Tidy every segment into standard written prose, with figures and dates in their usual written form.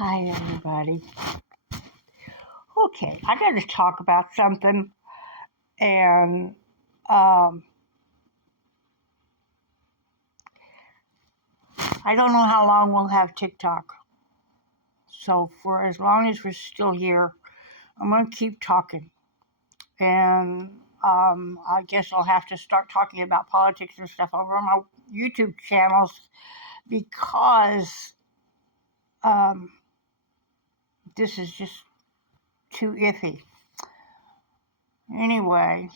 Hi, everybody. Okay, I got to talk about something, and I don't know how long we'll have TikTok. So, for as long as we're still here, I'm going to keep talking. And I guess I'll have to start talking about politics and stuff over on my YouTube channels because um, this is just too iffy. Anyway,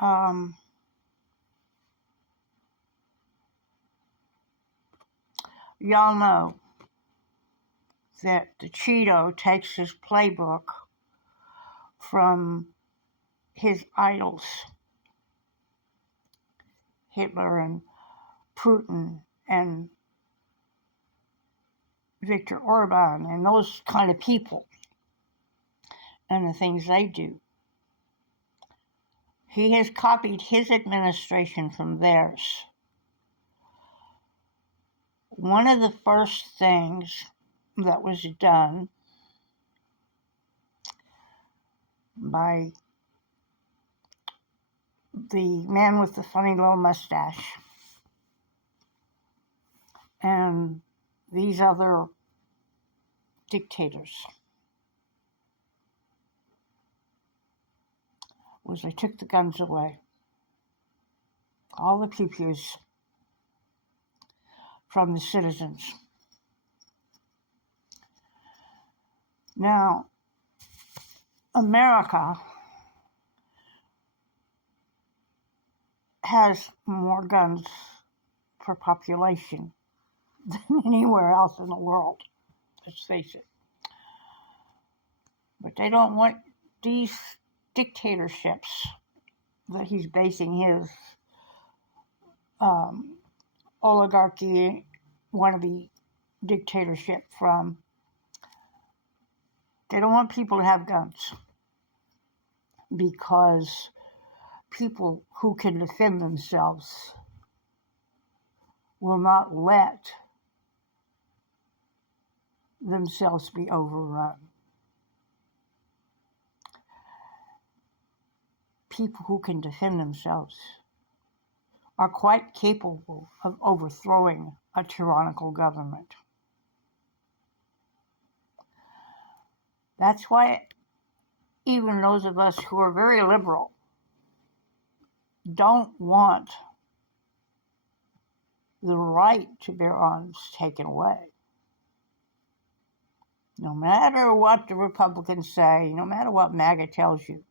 um, y'all know that the Cheeto takes his playbook from his idols, Hitler and Putin and Viktor Orban and those kind of people and the things they do. He has copied his administration from theirs. One of the first things that was done by the man with the funny little mustache and these other dictators was they took the guns away. All the pew-pews from the citizens. Now, America has more guns per population than anywhere else in the world. Let's face it. But they don't want these dictatorships that he's basing his oligarchy wannabe dictatorship from. They don't want people to have guns because people who can defend themselves will not let themselves be overrun. People who can defend themselves are quite capable of overthrowing a tyrannical government. That's why even those of us who are very liberal don't want the right to bear arms taken away. No matter what the Republicans say, no matter what MAGA tells you,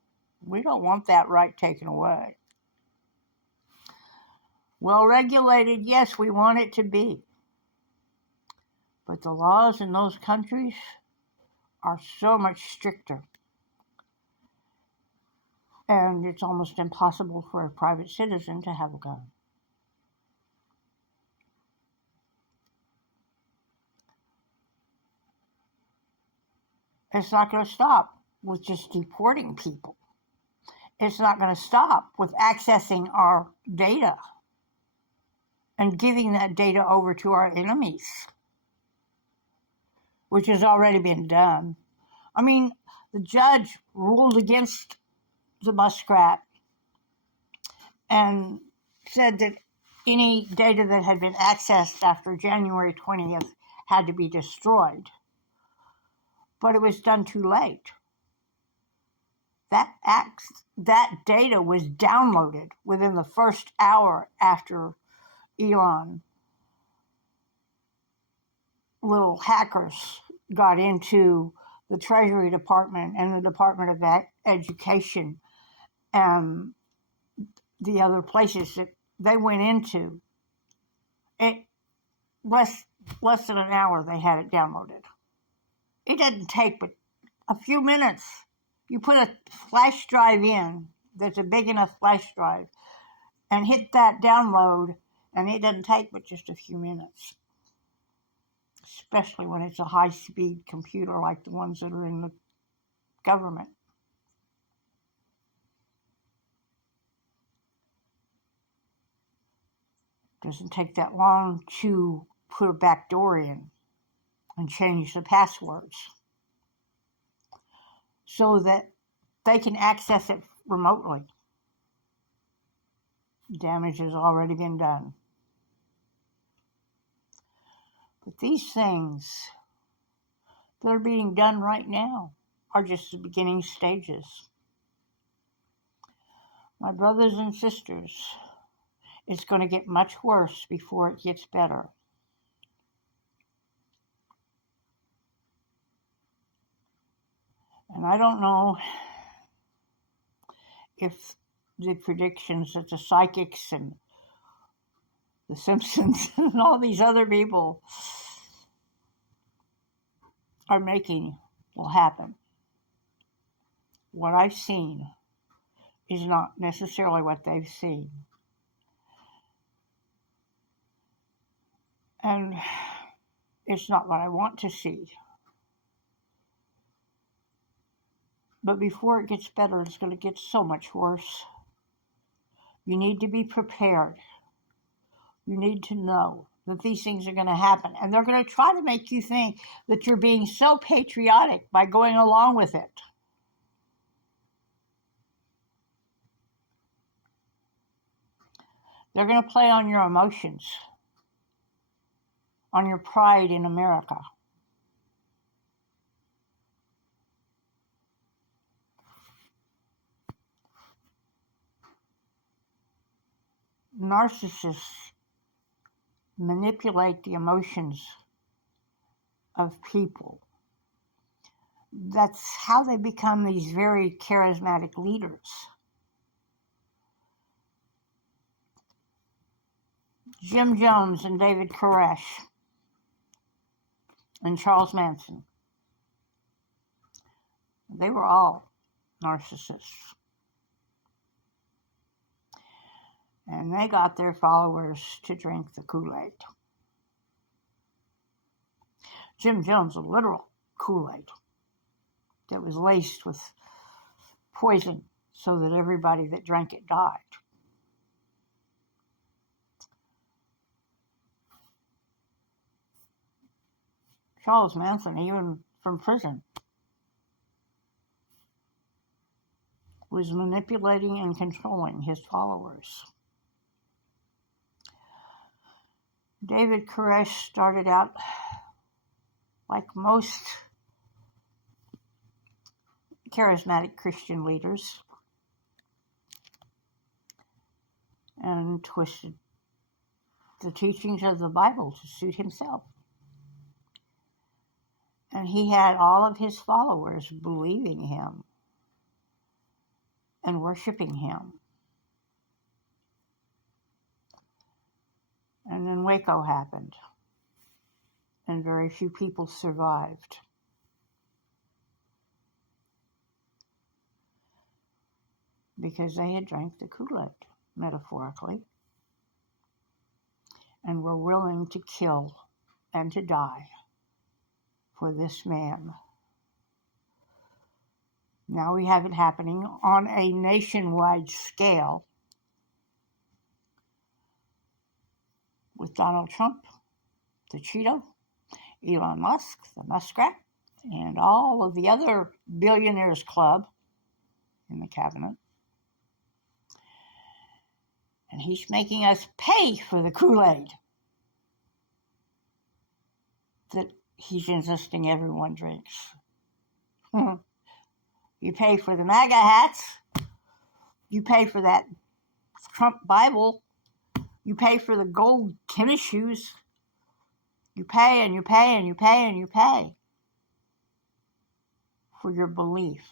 we don't want that right taken away. Well regulated, yes, we want it to be. But the laws in those countries are so much stricter. And it's almost impossible for a private citizen to have a gun. It's not going to stop with just deporting people. It's not going to stop with accessing our data and giving that data over to our enemies, which has already been done. I mean, the judge ruled against the Muskrat and said that any data that had been accessed after January 20th had to be destroyed. But it was done too late. That data was downloaded within the first hour after Elon little hackers got into the Treasury Department and the Department of Education and the other places that they went into. It less than an hour they had it downloaded. It doesn't take but a few minutes. You put a flash drive in that's a big enough flash drive and hit that download, and it doesn't take but just a few minutes, especially when it's a high-speed computer like the ones that are in the government. It doesn't take that long to put a back door in and change the passwords so that they can access it remotely. Damage has already been done. But these things that are being done right now are just the beginning stages. My brothers and sisters, it's going to get much worse before it gets better. And I don't know if the predictions that the psychics and the Simpsons and all these other people are making will happen. What I've seen is not necessarily what they've seen. And it's not what I want to see. But before it gets better, it's going to get so much worse. You need to be prepared. You need to know that these things are going to happen. And they're going to try to make you think that you're being so patriotic by going along with it. They're going to play on your emotions, on your pride in America. Narcissists manipulate the emotions of people. That's how they become these very charismatic leaders. Jim Jones and David Koresh and Charles Manson, they were all narcissists. And they got their followers to drink the Kool-Aid. Jim Jones, a literal Kool-Aid that was laced with poison so that everybody that drank it died. Charles Manson, even from prison, was manipulating and controlling his followers. David Koresh started out like most charismatic Christian leaders and twisted the teachings of the Bible to suit himself. And he had all of his followers believing him and worshiping him. And then Waco happened, and very few people survived. Because they had drank the Kool-Aid, metaphorically, and were willing to kill and to die for this man. Now we have it happening on a nationwide scale with Donald Trump, the Cheeto, Elon Musk, the Muskrat, and all of the other billionaires club in the cabinet. And he's making us pay for the Kool-Aid that he's insisting everyone drinks. You pay for the MAGA hats. You pay for that Trump Bible. You pay for the gold tennis shoes. You pay and you pay and you pay and you pay for your belief.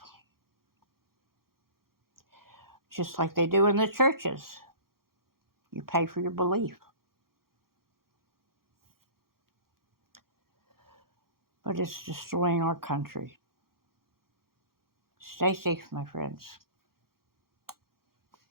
Just like they do in the churches. You pay for your belief. But it's destroying our country. Stay safe, my friends.